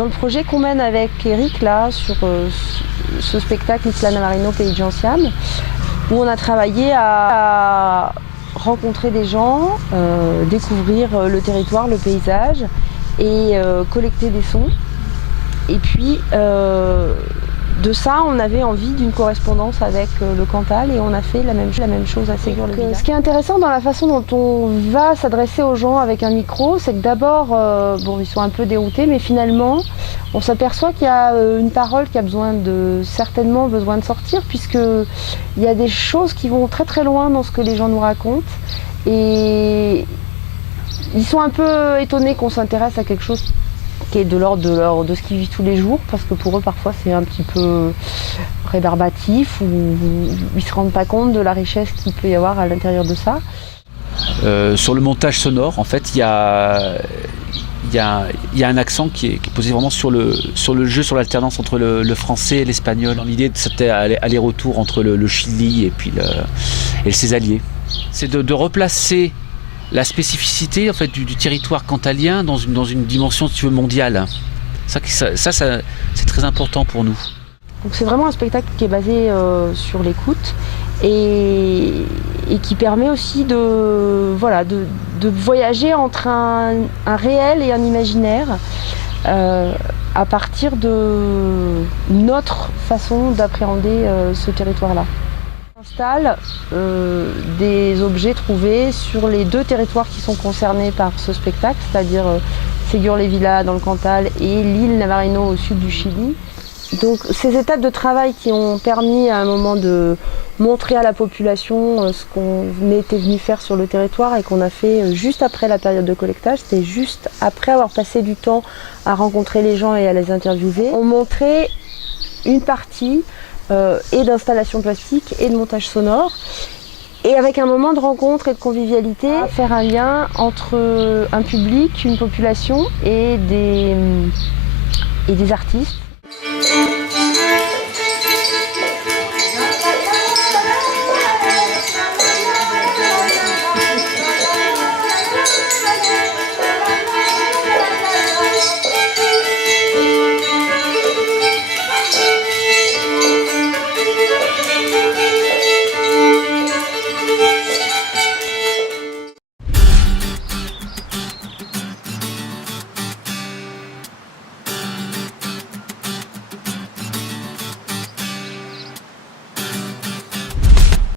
Dans le projet qu'on mène avec Eric là, sur ce spectacle Isla Navarino Pays de Gentiane, où on a travaillé à rencontrer des gens, découvrir le territoire, le paysage et collecter des sons. Et puis de ça, on avait envie d'une correspondance avec le Cantal et on a fait la même chose à Ségur-le-Villard. Ce qui est intéressant dans la façon dont on va s'adresser aux gens avec un micro, c'est que d'abord, ils sont un peu déroutés, mais finalement, on s'aperçoit qu'il y a une parole qui a certainement besoin de sortir, puisqu'il y a des choses qui vont très très loin dans ce que les gens nous racontent. Et ils sont un peu étonnés qu'on s'intéresse à quelque chose qui est de l'ordre de ce qu'ils vivent tous les jours, parce que pour eux parfois c'est un petit peu rébarbatif, ou ils ne se rendent pas compte de la richesse qu'il peut y avoir à l'intérieur de ça. Sur le montage sonore, en fait, il y a un accent qui est posé vraiment sur le jeu, sur l'alternance entre le français et l'espagnol. L'idée, c'était aller-retour entre le Chili et puis le Césalier. C'est de replacer la spécificité en fait, du territoire cantalien dans une dimension, si tu veux, mondiale. Ça c'est très important pour nous. Donc c'est vraiment un spectacle qui est basé sur l'écoute et qui permet aussi de voyager entre un réel et un imaginaire à partir de notre façon d'appréhender ce territoire-là. On installe des objets trouvés sur les 2 territoires qui sont concernés par ce spectacle, c'est-à-dire Ségur-les-Villas dans le Cantal et l'île Navarino au sud du Chili. Donc ces étapes de travail qui ont permis à un moment de montrer à la population ce qu'on était venu faire sur le territoire et qu'on a fait juste après la période de collectage, c'était juste après avoir passé du temps à rencontrer les gens et à les interviewer. On montrait une partie et d'installation plastique et de montage sonore, et avec un moment de rencontre et de convivialité, faire un lien entre un public, une population et des artistes.